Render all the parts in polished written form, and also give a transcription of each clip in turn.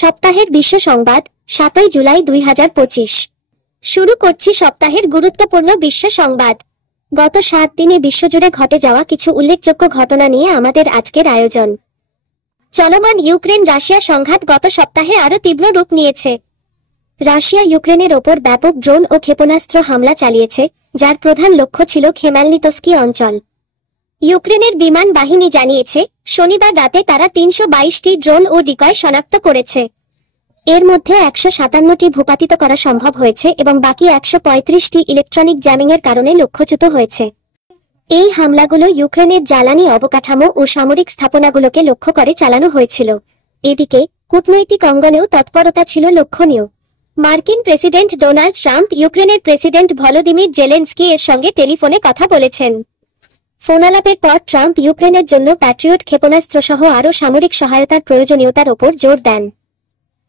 সপ্তাহের বিশ্ব সংবাদ ৭ই জুলাই ২০২৫। শুরু করছি সপ্তাহের গুরুত্বপূর্ণ বিশ্ব সংবাদ। গত ৭ দিনে বিশ্বজুড়ে ঘটে যাওয়া কিছু উল্লেখযোগ্য ঘটনা নিয়ে আমাদের আজকের আয়োজন। চলমান ইউক্রেন রাশিয়া সংঘাত গত সপ্তাহে আরও তীব্র রূপ নিয়েছে। রাশিয়া ইউক্রেনের ওপর ব্যাপক ড্রোন ও ক্ষেপণাস্ত্র হামলা চালিয়েছে, যার প্রধান লক্ষ্য ছিল খেমেলনিতস্কি অঞ্চল। ইউক্রেনের বিমান বাহিনী জানিয়েছে, শনিবার রাতে তারা ৩২২টি ড্রোন ও ডিকয় শনাক্ত করেছে। এর মধ্যে ১৫৭টি ভূপাতিত করা সম্ভব হয়েছে এবং বাকি ১৩৫টি ইলেকট্রনিক জ্যামিংয়ের কারণে লক্ষ্যচ্যুত হয়েছে। এই হামলাগুলো ইউক্রেনের জ্বালানি অবকাঠামো ও সামরিক স্থাপনাগুলোকে লক্ষ্য করে চালানো হয়েছিল। এদিকে কূটনৈতিক অঙ্গনেও তৎপরতা ছিল লক্ষণীয়। মার্কিন প্রেসিডেন্ট ডোনাল্ড ট্রাম্প ইউক্রেনের প্রেসিডেন্ট ভলোদিমির জেলেনস্কি এর সঙ্গে টেলিফোনে কথা বলেছেন। ফোনালাপের পর ট্রাম্প ইউক্রেনের জন্য প্যাট্রিয়ট ক্ষেপণাস্ত্রসহ আরও সামরিক সহায়তার প্রয়োজনীয়তার ওপর জোর দেন।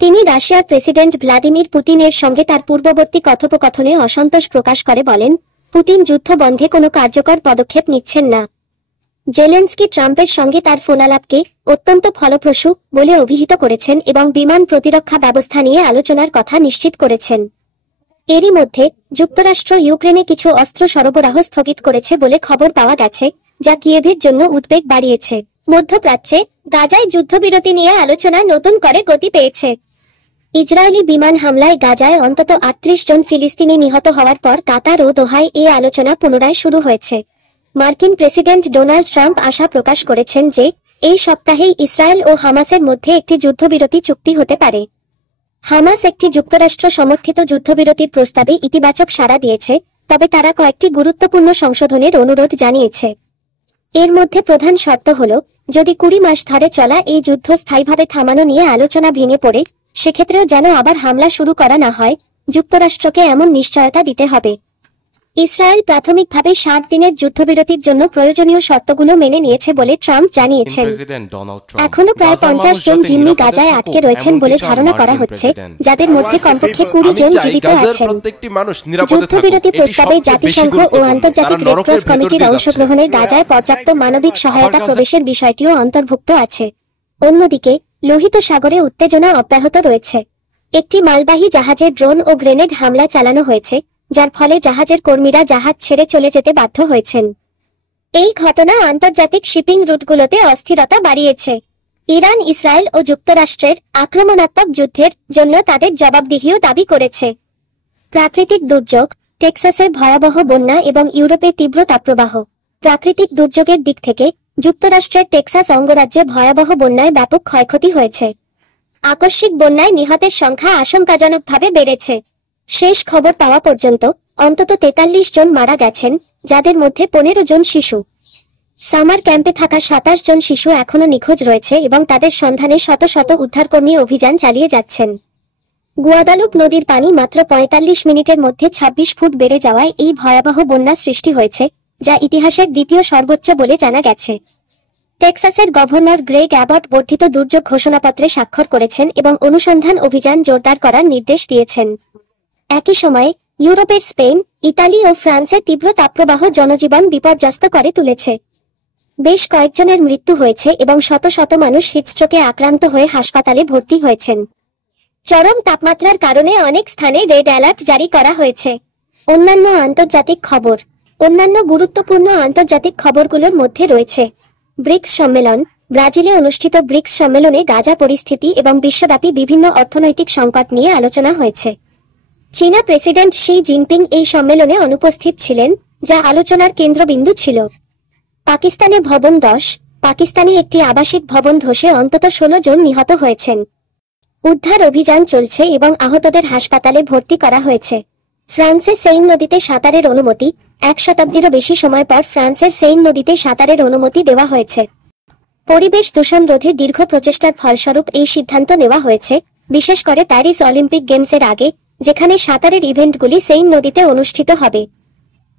তিনি রাশিয়ার প্রেসিডেন্ট ভ্লাদিমির পুতিনের সঙ্গে তার পূর্ববর্তী কথোপকথনে অসন্তোষ প্রকাশ করে বলেন, পুতিন যুদ্ধ বন্ধে কোনো কার্যকর পদক্ষেপ নিচ্ছেন না। জেলেনস্কি ট্রাম্পের সঙ্গে তার ফোনালাপকে অত্যন্ত ফলপ্রসূ বলে অভিহিত করেছেন এবং বিমান প্রতিরক্ষা ব্যবস্থা নিয়ে আলোচনার কথা নিশ্চিত করেছেন। এরই মধ্যে যুক্তরাষ্ট্র ইউক্রেনে কিছু অস্ত্র সরবরাহ স্থগিত করেছে বলে খবর পাওয়া গেছে, যা কিয়েভের জন্য উদ্বেগ বাড়িয়েছে। মধ্যপ্রাচ্যে গাজায় যুদ্ধবিরতি নিয়ে আলোচনা নতুন করে গতি পেয়েছে। ইসরায়েলি বিমান হামলায় গাজায় অন্তত ৩৮ জন ফিলিস্তিনি নিহত হওয়ার পর কাতার ও দোহায় এই আলোচনা পুনরায় শুরু হয়েছে। মার্কিন প্রেসিডেন্ট ডোনাল্ড ট্রাম্প আশা প্রকাশ করেছেন যে এই সপ্তাহেই ইসরায়েল ও হামাসের মধ্যে একটি যুদ্ধবিরতি চুক্তি হতে পারে। হামাস একটি যুক্তরাষ্ট্র সমর্থিত যুদ্ধবিরতির প্রস্তাবে ইতিবাচক সাড়া দিয়েছে, তবে তারা কয়েকটি গুরুত্বপূর্ণ সংশোধনের অনুরোধ জানিয়েছে। এর মধ্যে প্রধান শর্ত হল, যদি ২০ মাস ধরে চলা এই যুদ্ধ স্থায়ীভাবে থামানো নিয়ে আলোচনা ভেঙে পড়ে, সেক্ষেত্রেও যেন আবার হামলা শুরু করা না হয়, যুক্তরাষ্ট্রকে এমন নিশ্চয়তা দিতে হবে। ইসরায়েল প্রাথমিকভাবে ৬০ দিনের যুদ্ধবিরতির জন্য প্রয়োজনীয় শর্তগুলো মেনে নিয়েছে বলে ট্রাম্প জানিয়েছেন। এখনো প্রায় ৫০ জন জিম্মি গাজায় আটকে রয়েছেন বলে ধারণা করা হচ্ছে, যাদের মধ্যে কমপক্ষে ২০ জন জীবিত আছেন। যুদ্ধবিরতি প্রস্তাবে জাতিসংঘ ও আন্তর্জাতিক রেডক্রস কমিটির অংশগ্রহণে গাজায় পর্যাপ্ত মানবিক সহায়তা প্রবেশের বিষয়টিও অন্তর্ভুক্ত আছে। অন্যদিকে লোহিত সাগরে উত্তেজনা অব্যাহত রয়েছে। একটি মালবাহী জাহাজে ড্রোন ও গ্রেনেড হামলা চালানো হয়েছে, যার ফলে জাহাজের কর্মীরা জাহাজ ছেড়ে চলে যেতে বাধ্য হয়েছেন। এই ঘটনা আন্তর্জাতিক শিপিং রুটগুলোতে অস্থিরতা বাড়িয়েছে। ইরান ইসরায়েল ও যুক্তরাষ্ট্রের আক্রমণাত্মক যুদ্ধের জন্য তাদের জবাবদিহিও দাবি করেছে। প্রাকৃতিক দুর্যোগ, টেক্সাসে ভয়াবহ বন্যা এবং ইউরোপে তীব্র তাপপ্রবাহ। প্রাকৃতিক দুর্যোগের দিক থেকে যুক্তরাষ্ট্রের টেক্সাস অঙ্গরাজ্যে ভয়াবহ বন্যায় ব্যাপক ক্ষয়ক্ষতি হয়েছে। আকস্মিক বন্যায় নিহতের সংখ্যা আশঙ্কাজনকভাবে বেড়েছে। শেষ খবর পাওয়া পর্যন্ত অন্তত ৪৩ জন মারা গেছেন, যাদের মধ্যে ১৫ জন শিশু। সামার ক্যাম্পে থাকা ২৭ জন শিশু এখনও নিখোঁজ রয়েছে এবং তাদের সন্ধানে শত শত উদ্ধারকর্মী অভিযান চালিয়ে যাচ্ছেন। গুয়াদালুপ নদীর পানি মাত্র ৪৫ মিনিটের মধ্যে ২৬ ফুট বেড়ে যাওয়ায় এই ভয়াবহ বন্যা সৃষ্টি হয়েছে, যা ইতিহাসের দ্বিতীয় সর্বোচ্চ বলে জানা গেছে। টেক্সাসের গভর্নর গ্রেগ অ্যাবট বর্ধিত দুর্যোগ ঘোষণাপত্রে স্বাক্ষর করেছেন এবং অনুসন্ধান অভিযান জোরদার করার নির্দেশ দিয়েছেন। একই সময়ে ইউরোপের স্পেন, ইতালি ও ফ্রান্সে তীব্র তাপপ্রবাহ জনজীবন বিপর্যস্ত করে তুলেছে। বেশ কয়েকজনের মৃত্যু হয়েছে এবং শত শত মানুষ হিটস্ট্রোকে আক্রান্ত হয়ে হাসপাতালে ভর্তি হয়েছেন। চরম তাপমাত্রার কারণে অনেক স্থানে রেড অ্যালার্ট জারি করা হয়েছে। অন্যান্য আন্তর্জাতিক খবর। অন্যান্য গুরুত্বপূর্ণ আন্তর্জাতিক খবরগুলোর মধ্যে রয়েছে ব্রিক্স সম্মেলন। ব্রাজিলে অনুষ্ঠিত ব্রিক্স সম্মেলনে গাজা পরিস্থিতি এবং বিশ্বব্যাপী বিভিন্ন অর্থনৈতিক সংকট নিয়ে আলোচনা হয়েছে। চীনা প্রেসিডেন্ট শি জিনপিং এই সম্মেলনে অনুপস্থিত ছিলেন, যা আলোচনার কেন্দ্রবিন্দু ছিল। পাকিস্তানে ভবন ধস। পাকিস্তানে একটি আবাসিক ভবন ধসে অন্তত ১৬ জন নিহত হয়েছেন। উদ্ধার অভিযান চলছে এবং আহতদের হাসপাতালে ভর্তি করা হয়েছে। ফ্রান্সে সেইন নদীতে সাঁতারের অনুমতি। ১ শতাব্দীরও বেশি সময় পর ফ্রান্সের সেইন নদীতে সাঁতারের অনুমতি দেওয়া হয়েছে। পরিবেশ দূষণ রোধে দীর্ঘ প্রচেষ্টার ফলস্বরূপ এই সিদ্ধান্ত নেওয়া হয়েছে, বিশেষ করে প্যারিস অলিম্পিক গেমসের আগে, যেখানে সাঁতারের ইভেন্টগুলি সেইন নদীতে অনুষ্ঠিত হবে।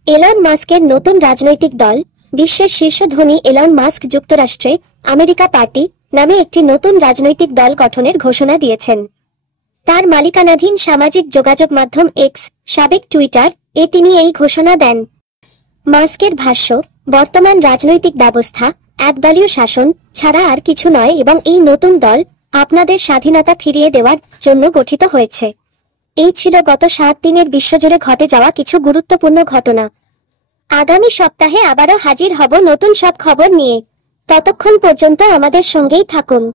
এলন মাস্কের নতুন রাজনৈতিক দল। বিশ্বের শীর্ষ ধনী এলন মাস্ক যুক্তরাষ্ট্রে আমেরিকা পার্টি নামে একটি নতুন রাজনৈতিক দল গঠনের ঘোষণা দিয়েছেন। তার মালিকানাধীন সামাজিক যোগাযোগ মাধ্যম এক্স, সাবেক টুইটার, তিনি এই ঘোষণা দেন। মাস্কের ভাষ্য, বর্তমান রাজনৈতিক ব্যবস্থা একদলীয় শাসন ছাড়া আর কিছু নয় এবং এই নতুন দল আপনাদের স্বাধীনতা ফিরিয়ে দেওয়ার জন্য গঠিত হয়েছে। এই ছিল গত 7 দিনের বিশ্বজুড়ে ঘটে যাওয়া কিছু গুরুত্বপূর্ণ ঘটনা। আগামী সপ্তাহে আবারও হাজির হব নতুন সব খবর নিয়ে। ততক্ষণ পর্যন্ত আমাদের সঙ্গেই থাকুন।